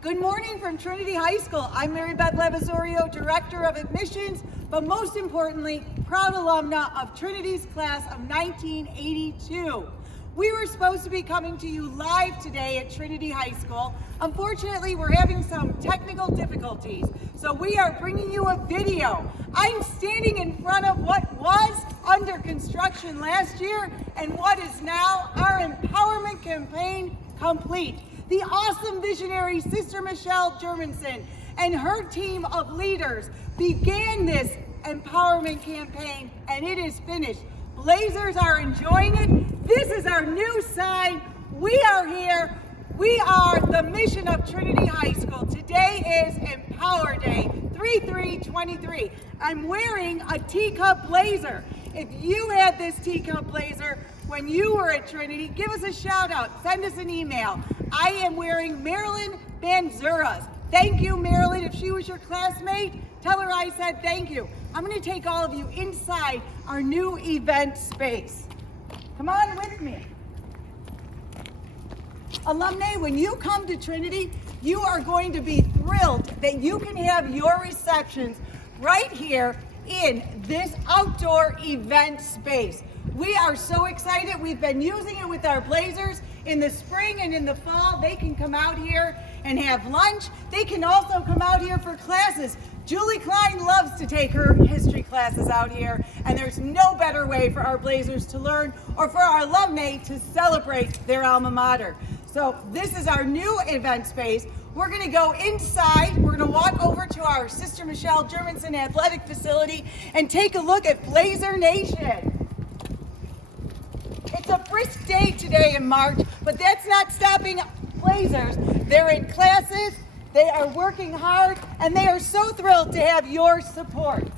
Good morning from Trinity High School. I'm Mary Beth Levisorio, Director of Admissions, but most importantly, proud alumna of Trinity's class of 1982. We were supposed to be coming to you live today at Trinity High School. Unfortunately, we're having some technical difficulties, so we are bringing you a video. I'm standing in front of what was under construction last year and what is now our empowerment campaign complete. The awesome visionary Sister Michelle Germanson and her team of leaders began this empowerment campaign, and it is finished. Blazers are enjoying it. This is our new sign. We are here. We are the mission of Trinity High School. Today is Empower Day, 3/3/23. I'm wearing a teacup blazer. If you had this teacup blazer when you were at Trinity, give us a shout out. Send us an email. I am wearing Marilyn Banzura's. Thank you, Marilyn. If she was your classmate, tell her I said thank you. I'm going to take all of you inside our new event space. Come on with me. Alumni, when you come to Trinity, you are going to be thrilled that you can have your receptions right here in this outdoor event space. We are so excited. We've been using it with our Blazers in the spring and in the fall. They can come out here and have lunch. They can also come out here for classes. Julie Klein loves to take her history classes out here, and there's no better way for our Blazers to learn or for our alumni to celebrate their alma mater. So this is our new event space. We're going to go inside. We're going to walk over to our Sister Michelle Germanson athletic facility and take a look at Blazer Nation. It's a brisk day today in March, but that's not stopping Blazers. They're in classes, they are working hard, and they are so thrilled to have your support.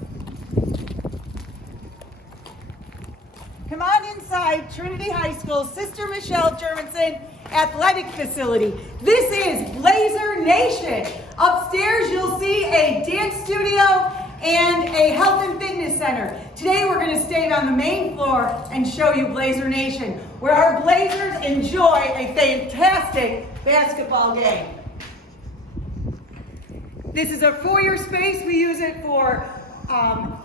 Come on inside Trinity High School, Sister Michelle Germanson athletic facility. This is Blazer Nation. Upstairs you'll see a dance studio and a health and fitness center. Today we're going to stay on the main floor and show you Blazer Nation, where our Blazers enjoy a fantastic basketball game. This is a foyer space. We use it for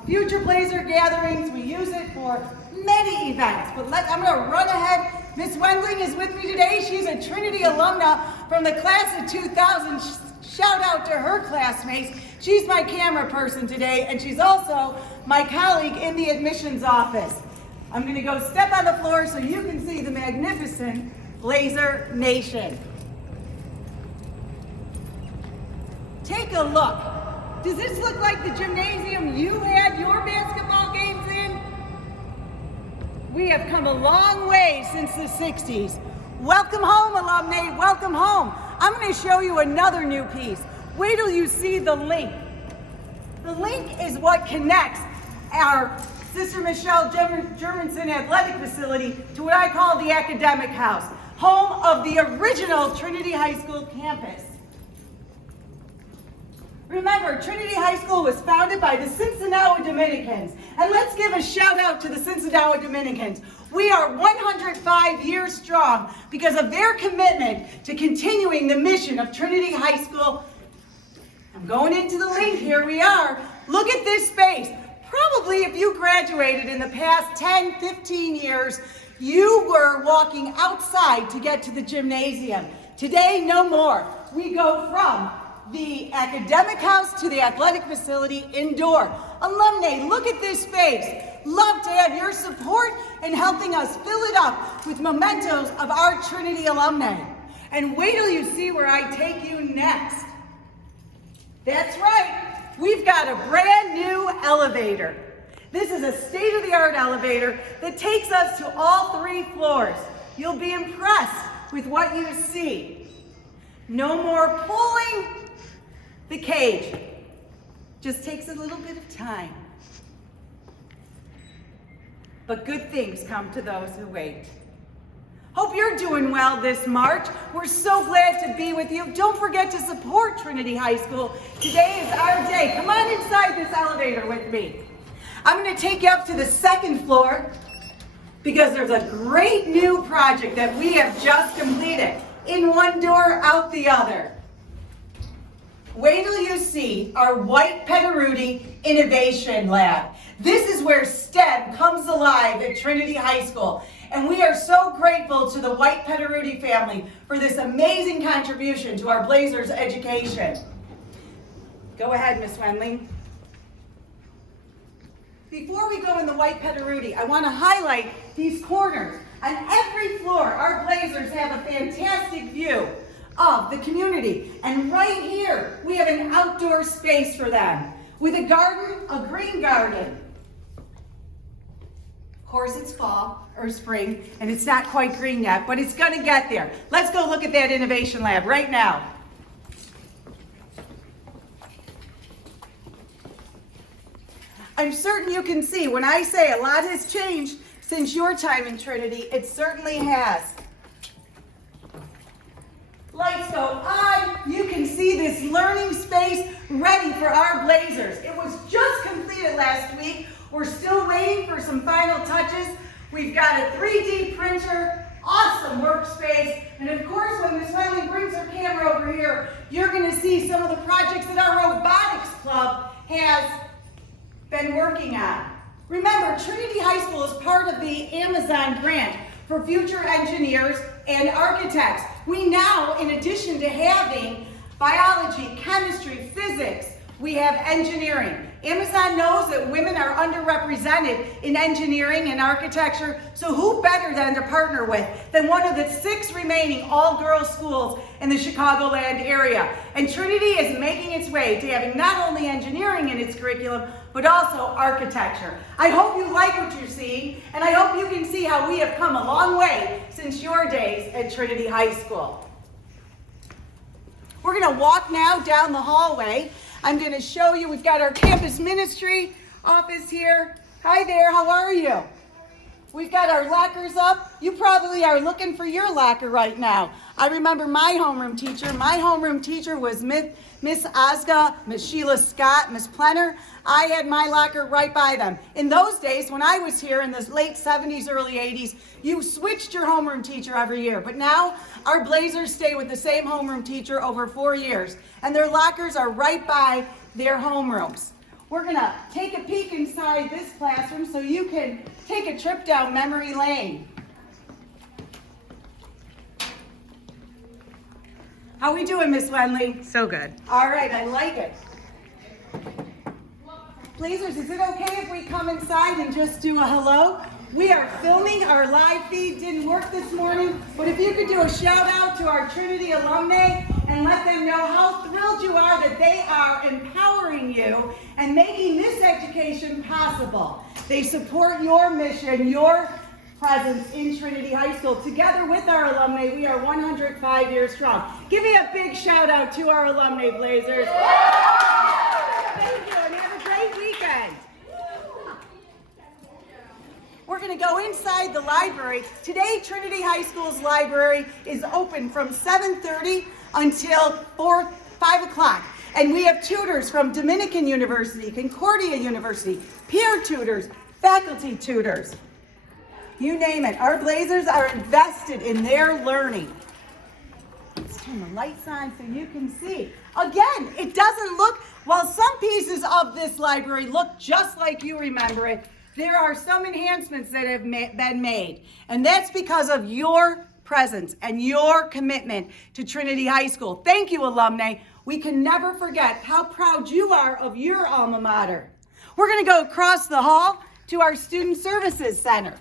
future Blazer gatherings. We use it for many events. But I'm going to run ahead. Miss Wendling is with me today. She's a Trinity alumna from the class of 2000. Shout out to her classmates. She's my camera person today, and she's also my colleague in the admissions office. I'm going to go step on the floor so you can see the magnificent Blazer Nation. Take a look. Does this look like the gymnasium you had your basketball games in? We have come a long way since the 60s. Welcome home, alumni. Welcome home. I'm going to show you another new piece. Wait till you see the link. The link is what connects our Sister Michelle Germanson athletic facility to what I call the academic house, home of the original Trinity High School campus. Remember, Trinity High School was founded by the Cincinnati Dominicans. And let's give a shout out to the Cincinnati Dominicans. We are 105 years strong because of their commitment to continuing the mission of Trinity High School. I'm going into the link. Here we are. Look at this space. Probably if you graduated in the past 10, 15 years, you were walking outside to get to the gymnasium. Today, no more. We go from the academic house to the athletic facility indoor. Alumni, look at this space. Love to have your support in helping us fill it up with mementos of our Trinity alumni. And wait till you see where I take you next. That's right, we've got a brand new elevator. This is a state-of-the-art elevator that takes us to all 3 floors. You'll be impressed with what you see. No more pulling the cage. Just takes a little bit of time. But good things come to those who wait. Hope you're doing well this March. We're so glad to be with you. Don't forget to support Trinity High School. Today is our day. Come on inside this elevator with me. I'm going to take you up to the 2nd floor because there's a great new project that we have just completed. In one door, out the other. wait till you see our White Pederuti Innovation Lab. This is where STEM comes alive at Trinity High School. And we are so grateful to the White Pederuti family for this amazing contribution to our Blazers education. Go ahead, Miss Wendling. Before we go in the White Pederuti, I want to highlight these corners. On every floor, our Blazers have a fantastic view of the community. And right here, we have an outdoor space for them with a garden, a green garden. Of course, it's fall or spring, and it's not quite green yet, but it's going to get there. Let's go look at that innovation lab right now. I'm certain you can see when I say a lot has changed since your time in Trinity, it certainly has. Lights go on. You can see this learning space ready for our Blazers. It was just completed last week. We're still waiting for some final touches. We've got a 3D printer, awesome workspace, and of course when Ms. Wendling brings her camera over here, you're going to see some of the projects that our robotics club has been working on. Remember, Trinity High School is part of the Amazon grant for future engineers and architects. We now, in addition to having biology, chemistry, physics, we have engineering. Amazon knows that women are underrepresented in engineering and architecture, so who better than to partner with than one of the 6 remaining all-girls schools in the Chicagoland area. And Trinity is making its way to having not only engineering in its curriculum, but also architecture. I hope you like what you're seeing, and I hope you can see how we have come a long way since your days at Trinity High School. We're gonna walk now down the hallway. I'm going to show you, we've got our campus ministry office here. Hi there, how are you? We've got our lockers up. You probably are looking for your locker right now. I remember my homeroom teacher. My homeroom teacher was Miss Osga, Miss Sheila Scott, Miss Plenner. I had my locker right by them. In those days, when I was here in the late 70s, early 80s, you switched your homeroom teacher every year. But now, our Blazers stay with the same homeroom teacher over 4 years. And their lockers are right by their homerooms. We're going to take a peek inside this classroom so you can take a trip down memory lane. How we doing, Miss Wendling? So good. All right, I like it. Blazers, is it okay if we come inside and just do a hello? We are filming, our live feed didn't work this morning, but if you could do a shout out to our Trinity alumni and let them know how thrilled you are that they are empowering you and making this education possible. They support your mission, your presence in Trinity High School. Together with our alumni, we are 105 years strong. Give me a big shout out to our alumni, Blazers. Thank you, and have a great weekend. We're going to go inside the library. Today, Trinity High School's library is open from 7:30 until 5 o'clock. And we have tutors from Dominican University, Concordia University, peer tutors, faculty tutors. You name it. Our Blazers are invested in their learning. Let's turn the lights on so you can see. Again, it doesn't look, while some pieces of this library look just like you remember it, there are some enhancements that have been made. And that's because of your presence and your commitment to Trinity High School. Thank you, alumni. We can never forget how proud you are of your alma mater. We're going to go across the hall to our Student Services Center.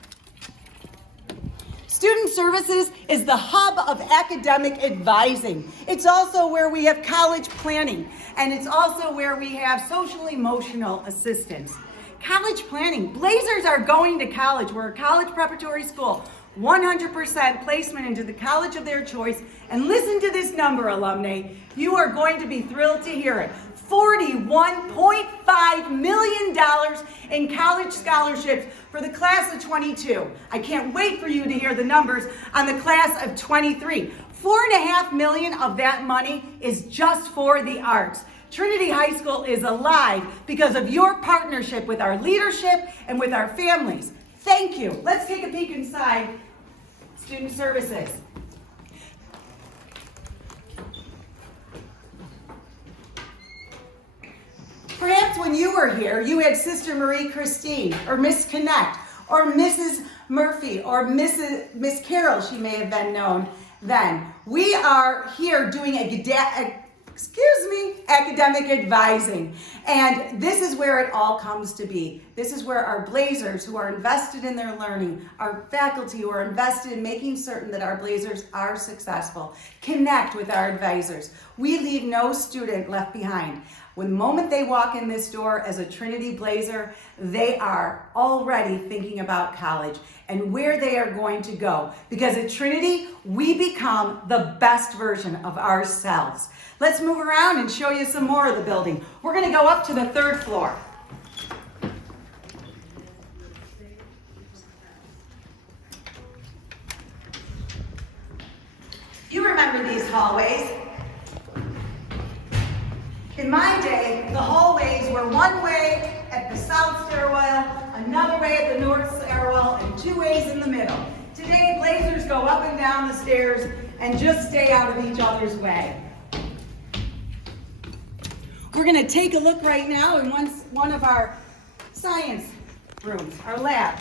Student Services is the hub of academic advising. It's also where we have college planning, and it's also where we have social emotional assistance. College planning. Blazers are going to college. We're a college preparatory school. 100% placement into the college of their choice. And listen to this number, alumni. You are going to be thrilled to hear it. $41.5 million in college scholarships for the class of 22. I can't wait for you to hear the numbers on the class of 23. $4.5 million of that money is just for the arts. Trinity High School is alive because of your partnership with our leadership and with our families. Thank you. Let's take a peek inside Student Services. that's when you were here. You had Sister Marie Christine, or Miss Connect, or Mrs. Murphy, or Miss Carol, she may have been known then. We are here doing academic advising. And this is where it all comes to be. This is where our Blazers who are invested in their learning, our faculty who are invested in making certain that our Blazers are successful, connect with our advisors. We leave no student left behind. When the moment they walk in this door as a Trinity Blazer, they are already thinking about college and where they are going to go. Because at Trinity, we become the best version of ourselves. Let's move around and show you some more of the building. We're going to go up to the 3rd floor. You remember these hallways. In my day, the hallways were one way at the south stairwell, another way at the north stairwell, and 2 ways in the middle. Today, Blazers go up and down the stairs and just stay out of each other's way. We're going to take a look right now in one of our science rooms, our labs.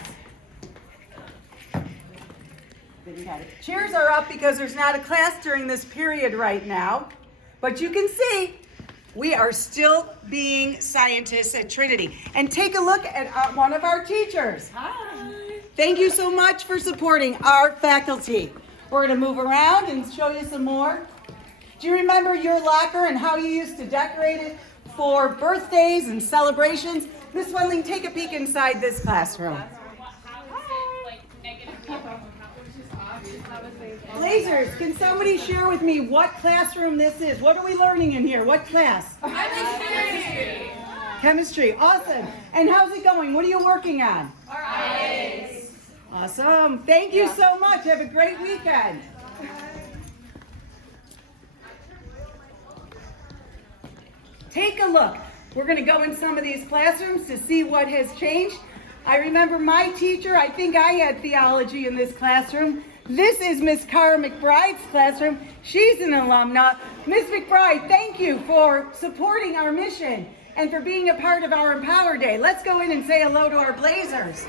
Chairs are up because there's not a class during this period right now, but you can see we are still being scientists at Trinity. And take a look at one of our teachers. Hi. Thank you so much for supporting our faculty. We're going to move around and show you some more. Do you remember your locker and how you used to decorate it for birthdays and celebrations? Miss Wendling, take a peek inside this classroom. Blazers, can somebody share with me what classroom this is? What are we learning in here? What class? Chemistry. Chemistry, awesome. And how's it going? What are you working on? RNAs. Awesome. Thank you so much. Have a great weekend. Take a look. We're going to go in some of these classrooms to see what has changed. I remember my teacher, I think I had theology in this classroom. This is Miss Cara McBride's classroom. She's an alumna. Miss McBride, thank you for supporting our mission and for being a part of our Empower Day. Let's go in and say hello to our Blazers.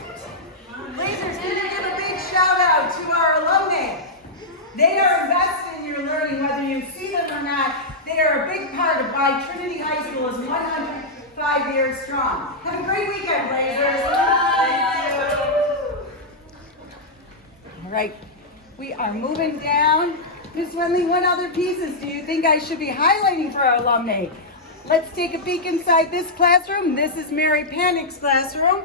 Blazers, can you give a big shout out to our alumni? They are invested in your learning, whether you see them or not. They are a big part of why Trinity High School is 105 years strong. Have a great weekend, Blazers. Thank you. All right, we are moving down. Ms. Wendling, what other pieces do you think I should be highlighting for our alumni? Let's take a peek inside this classroom. This is Mary Panick's classroom.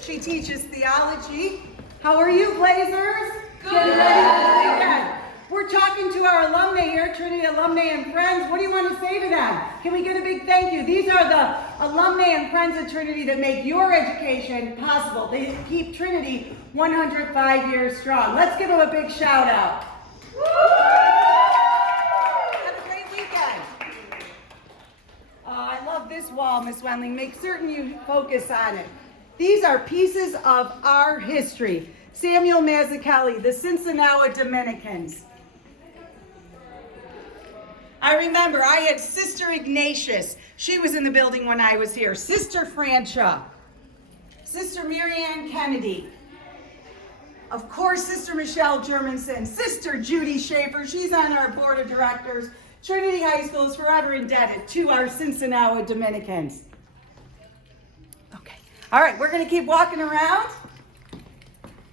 She teaches theology. How are you, Blazers? Good. Getting ready for the weekend. We're talking to our alumni here, Trinity alumni and friends. What do you want to say to them? Can we get a big thank you? These are the alumni and friends of Trinity that make your education possible. They keep Trinity 105 years strong. Let's give them a big shout out. Woo! Have a great weekend. Oh, I love this wall, Miss Wendling. Make certain you focus on it. These are pieces of our history. Samuel Mazzucchelli, the Cincinnati Dominicans. I remember I had Sister Ignatius. She was in the building when I was here. Sister Francia. Sister Marianne Kennedy. Of course, Sister Michelle Germanson. Sister Judy Schaefer. She's on our board of directors. Trinity High School is forever indebted to our Cincinnati Dominicans. Okay. All right, we're going to keep walking around.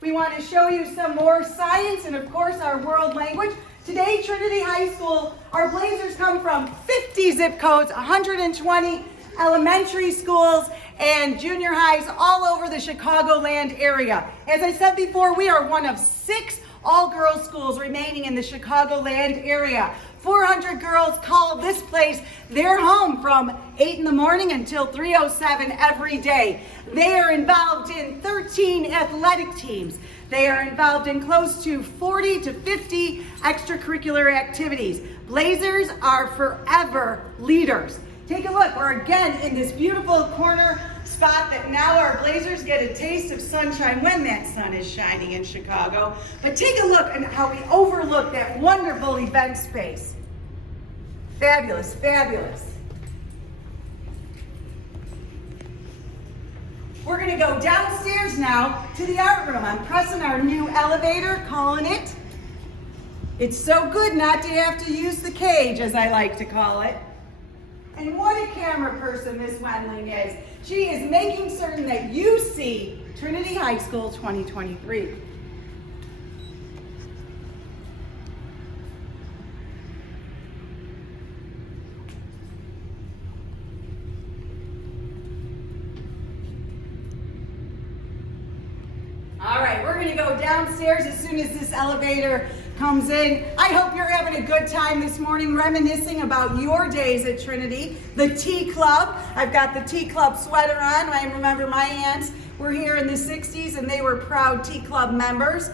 We want to show you some more science and, of course, our world language. Today, Trinity High School, our Blazers come from 50 zip codes, 120 elementary schools, and junior highs all over the Chicagoland area. As I said before, we are one of 6 all-girls schools remaining in the Chicagoland area. 400 girls call this place their home from 8 in the morning until 3:07 every day. They are involved in 13 athletic teams. They are involved in close to 40 to 50 extracurricular activities. Blazers are forever leaders. Take a look, we're again in this beautiful corner spot that now our Blazers get a taste of sunshine when that sun is shining in Chicago. But take a look at how we overlook that wonderful event space. Fabulous, fabulous. We're gonna go downstairs now to the art room. I'm pressing our new elevator, calling it. It's so good not to have to use the cage, as I like to call it. And what a camera person Miss Wendling is. She is making certain that you see Trinity High School 2023. All right, we're gonna go downstairs as soon as this elevator comes in. I hope you're having a good time this morning, reminiscing about your days at Trinity. The Tea Club. I've got the Tea Club sweater on. I remember my aunts were here in the 60s and they were proud Tea Club members.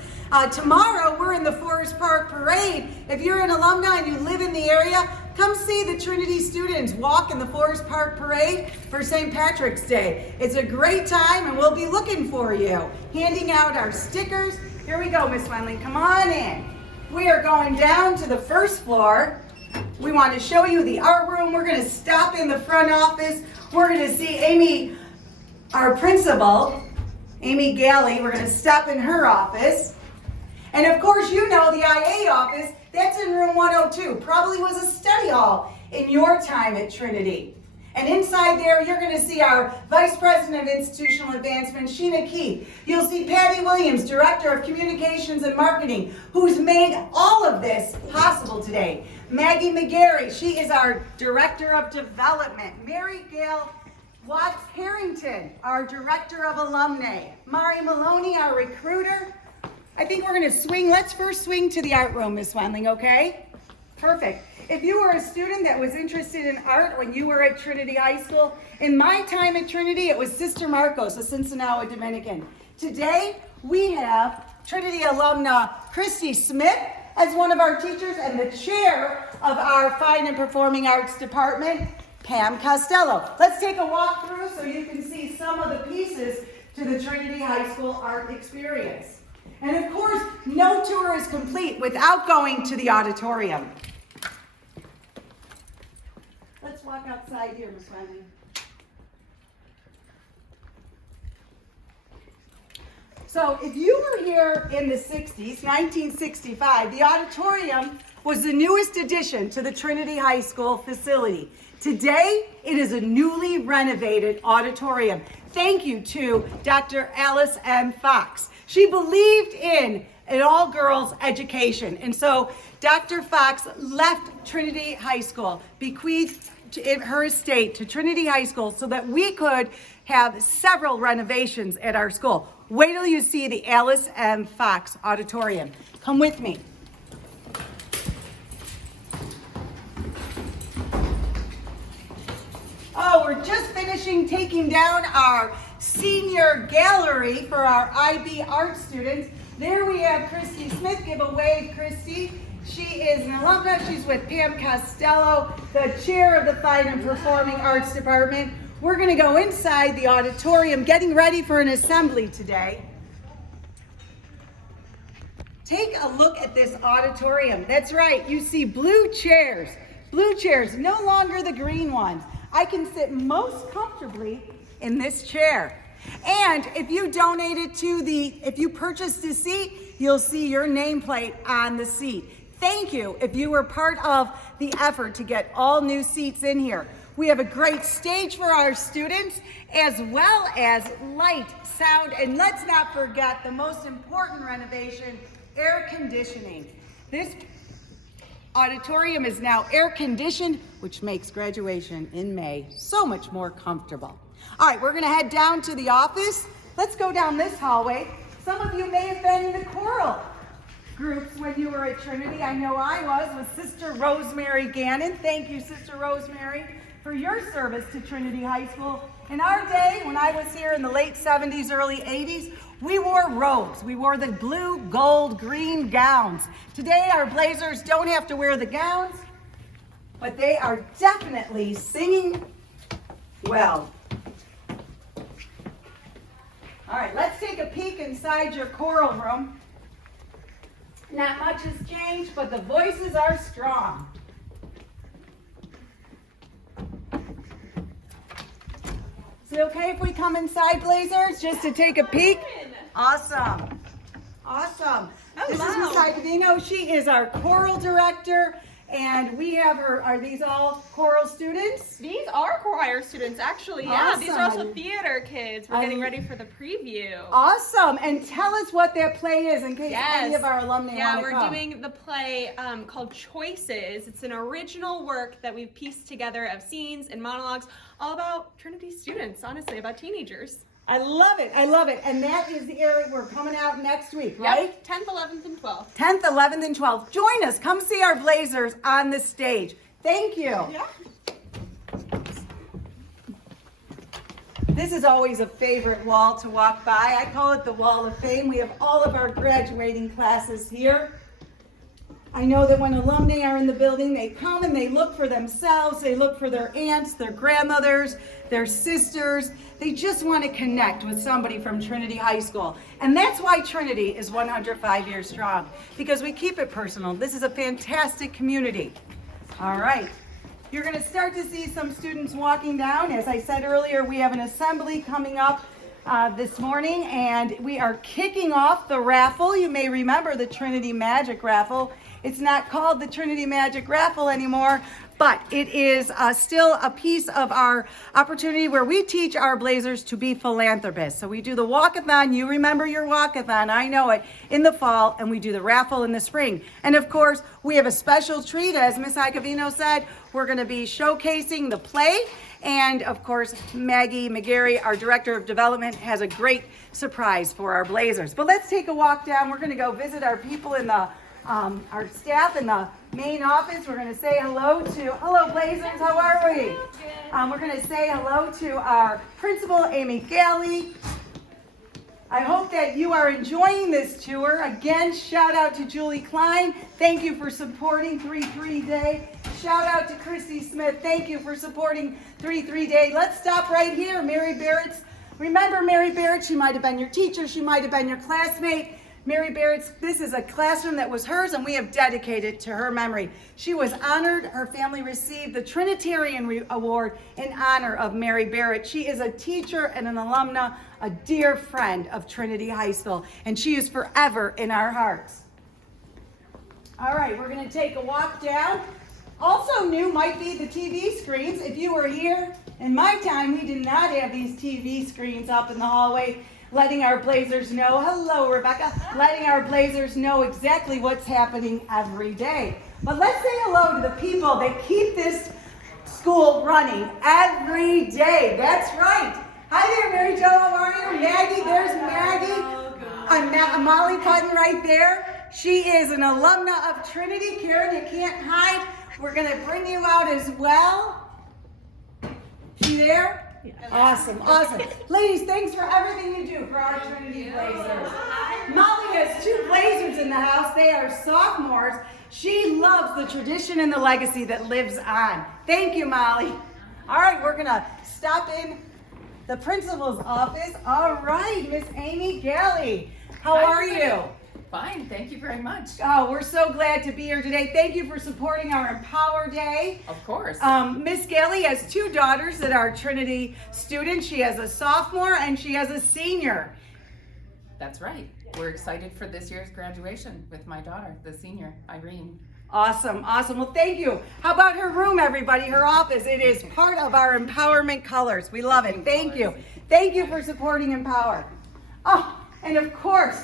Tomorrow, we're in the Forest Park Parade. If you're an alumni and you live in the area, come see the Trinity students walk in the Forest Park Parade for St. Patrick's Day. It's a great time and we'll be looking for you. Handing out our stickers. Here we go, Miss Wendling, come on in. We are going down to the first floor. We want to show you the art room. We're going to stop in the front office. We're going to see Amy, our principal, Amy Galley. We're going to stop in her office. And of course, you know the IA office, that's in room 102. Probably was a study hall in your time at Trinity. And inside there, you're going to see our Vice President of Institutional Advancement, Sheena Keith. You'll see Patty Williams, Director of Communications and Marketing, who's made all of this possible today. Maggie McGarry, she is our Director of Development. Mary Gail Watts-Harrington, our Director of Alumni. Mari Maloney, our recruiter. I think we're going to swing. Let's first swing to the art room, Miss Wendling, okay? Perfect. If you were a student that was interested in art when you were at Trinity High School, in my time at Trinity, it was Sister Marcos, a Cincinnati Dominican. Today, we have Trinity alumna Christy Smith as one of our teachers and the chair of our Fine and Performing Arts Department, Pam Costello. Let's take a walk through so you can see some of the pieces to the Trinity High School art experience. And of course, no tour is complete without going to the auditorium. Let's walk outside here, Miss Wendling. So if you were here in the 60s, 1965, the auditorium was the newest addition to the Trinity High School facility. Today, it is a newly renovated auditorium. Thank you to Dr. Alice M. Fox. She believed in an all-girls education. And so Dr. Fox left Trinity High School, bequeathed her estate to Trinity High School so that we could have several renovations at our school. Wait till you see the Alice M. Fox Auditorium. Come with me. Oh, we're just finishing taking down our senior gallery for our IB art students. There we have Christy Smith. Give a wave, Christy. She is an alumna. She's with Pam Costello, the chair of the Fine and Performing Arts Department. We're going to go inside the auditorium, getting ready for an assembly today. Take a look at this auditorium. That's right, you see blue chairs, no longer the green ones. I can sit most comfortably in this chair. And if you donated if you purchased a seat, you'll see your nameplate on the seat. Thank you if you were part of the effort to get all new seats in here. We have a great stage for our students, as well as light, sound, and let's not forget the most important renovation, air conditioning. This auditorium is now air conditioned, which makes graduation in May so much more comfortable. All right, we're gonna head down to the office. Let's go down this hallway. Some of you may have been in the choral groups when you were at Trinity. I know I was with Sister Rosemary Gannon. Thank you, Sister Rosemary, for your service to Trinity High School. In our day, when I was here in the late 70s, early 80s, we wore robes. We wore the blue, gold, green gowns. Today, our blazers don't have to wear the gowns, but they are definitely singing well. All right, let's take a peek inside your choral room. Not much has changed, but the voices are strong. Is it okay if we come inside, Blazers, just to take a peek? Awesome. Awesome. This is Miss Agavino. She is our choral director. And we have her, are these all choral students? These are choir students, actually. Yeah, Awesome. these are also theater kids. We're getting ready for the preview. Awesome. And tell us what that play is in case any of our alumni Yeah, want to we're come. doing the play called Choices. It's an original work that we've pieced together of scenes and monologues all about Trinity students, honestly, about teenagers. I love it. I love it. And that is the area we're coming out next week, right? Yep, 10th, 11th, and 12th. 10th, 11th, and 12th. Join us. Come see our Blazers on the stage. Thank you. Yeah. This is always a favorite wall to walk by. I call it the Wall of Fame. We have all of our graduating classes here. I know that when alumni are in the building, they come and they look for themselves. They look for their aunts, their grandmothers, their sisters. They just want to connect with somebody from Trinity High School. And that's why Trinity is 105 years strong, because we keep it personal. This is a fantastic community. All right. You're going to start to see some students walking down. As I said earlier, we have an assembly coming up this morning, and we are kicking off the raffle. You may remember the Trinity Magic Raffle. It's not called the Trinity Magic Raffle anymore, but it is still a piece of our opportunity where we teach our Blazers to be philanthropists. So we do the walkathon, you remember your walkathon, I know it, in the fall, and we do the raffle in the spring. And of course, we have a special treat, as Miss Agavino said. We're going to be showcasing the play. And of course, Maggie McGarry, our Director of Development, has a great surprise for our Blazers. But let's take a walk down. We're going to go visit our people in the our staff in the main office. We're going to say hello Blazers, how are we? We're going to say hello to our principal, Amy Galley. I hope that you are enjoying this tour. Again, shout out to Julie Klein. Thank you for supporting 3-3 Day. Shout out to Christy Smith. Thank you for supporting 3-3 Day. Let's stop right here. Mary Barrett's. Remember Mary Barrett? She might have been your teacher. She might have been your classmate. Mary Barrett's, this is a classroom that was hers, and we have dedicated to her memory. She was honored. Her family received the Trinitarian Award in honor of Mary Barrett. She is a teacher and an alumna, a dear friend of Trinity High School, and she is forever in our hearts. All right, we're going to take a walk down. Also new might be the TV screens. If you were here in my time, we did not have these TV screens up in the hallway, letting our Blazers know, hello Rebecca, letting our Blazers know exactly what's happening every day. But let's say hello to the people that keep this school running every day. That's right. Hi there, Mary Jo, how are you? Maggie, there's Maggie. I'm Molly Cutton right there. She is an alumna of Trinity. Karen, you can't hide. We're gonna bring you out as well. She there? Awesome, awesome. Ladies, thanks for everything you do for our Trinity Blazers. Molly has two Blazers in the house. They are sophomores. She loves the tradition and the legacy that lives on. Thank you, Molly. All right, we're going to stop in the principal's office. All right, Miss Amy Galley. How are you? Fine, thank you very much. Oh, we're so glad to be here today. Thank you for supporting our Empower Day. Of course. Miss Galley has two daughters that are Trinity students. She has a sophomore and she has a senior. That's right. We're excited for this year's graduation with my daughter, the senior, Irene. Awesome, awesome. Well, thank you. How about her room, everybody, her office? It is part of our empowerment colors. We love it. Thank you. Thank you for supporting Empower. Oh, and of course,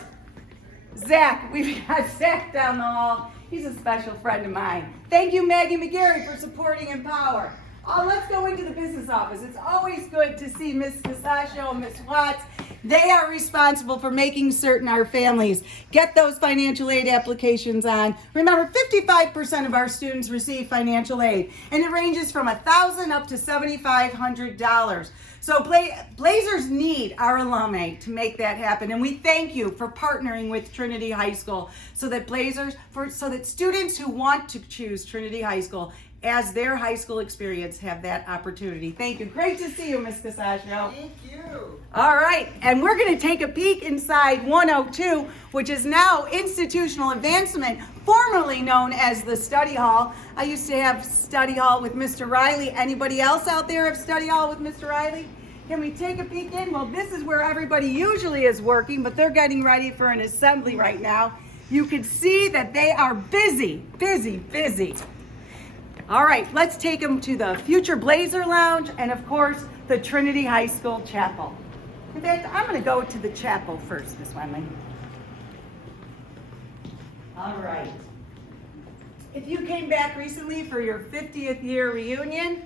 Zach, we've got Zach down the hall. He's a special friend of mine. Thank you, Maggie McGarry, for supporting Empower. Oh, let's go into the business office. It's always good to see Miss Casaccio and Miss Watts. They are responsible for making certain our families get those financial aid applications on. Remember, 55% of our students receive financial aid, and it ranges from $1,000 up to $7,500. So Blazers need our alumni to make that happen, and we thank you for partnering with Trinity High School so that so that students who want to choose Trinity High School as their high school experience have that opportunity. Thank you. Great to see you, Ms. Casaccio. Thank you. All right, and we're going to take a peek inside 102, which is now Institutional Advancement, formerly known as the Study Hall. I used to have Study Hall with Mr. Riley. Anybody else out there have Study Hall with Mr. Riley? Can we take a peek in? Well, this is where everybody usually is working, but they're getting ready for an assembly right now. You can see that they are busy, busy, busy. All right, let's take them to the Future Blazer Lounge and, of course, the Trinity High School Chapel. In fact, I'm going to go to the chapel first, Miss Wendling. All right. If you came back recently for your 50th year reunion,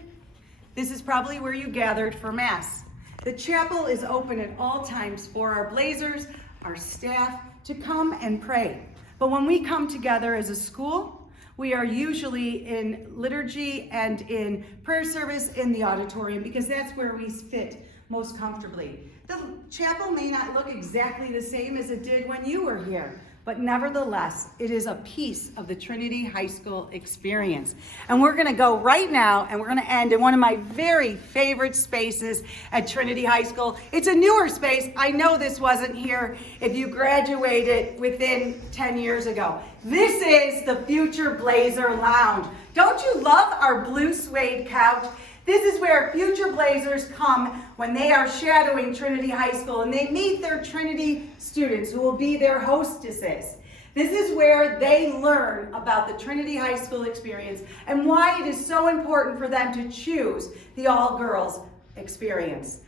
this is probably where you gathered for Mass. The chapel is open at all times for our Blazers, our staff, to come and pray. But when we come together as a school, we are usually in liturgy and in prayer service in the auditorium because that's where we fit most comfortably. The chapel may not look exactly the same as it did when you were here, but nevertheless, it is a piece of the Trinity High School experience. And we're gonna go right now and we're gonna end in one of my very favorite spaces at Trinity High School. It's a newer space. I know this wasn't here if you graduated within 10 years ago. This is the Future Blazer Lounge. Don't you love our blue suede couch? This is where future Blazers come when they are shadowing Trinity High School and they meet their Trinity students who will be their hostesses. This is where they learn about the Trinity High School experience and why it is so important for them to choose the all-girls experience.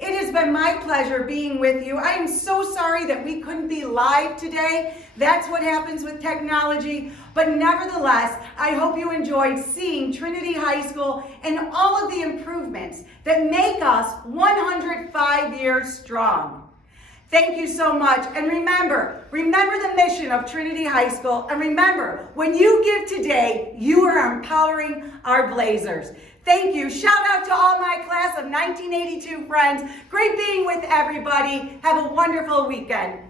It has been my pleasure being with you. I am so sorry that we couldn't be live today. That's what happens with technology. But nevertheless, I hope you enjoyed seeing Trinity High School and all of the improvements that make us 105 years strong. Thank you so much. And remember the mission of Trinity High School. And remember, when you give today, you are empowering our Blazers. Thank you. Shout out to all my class of 1982 friends. Great being with everybody. Have a wonderful weekend.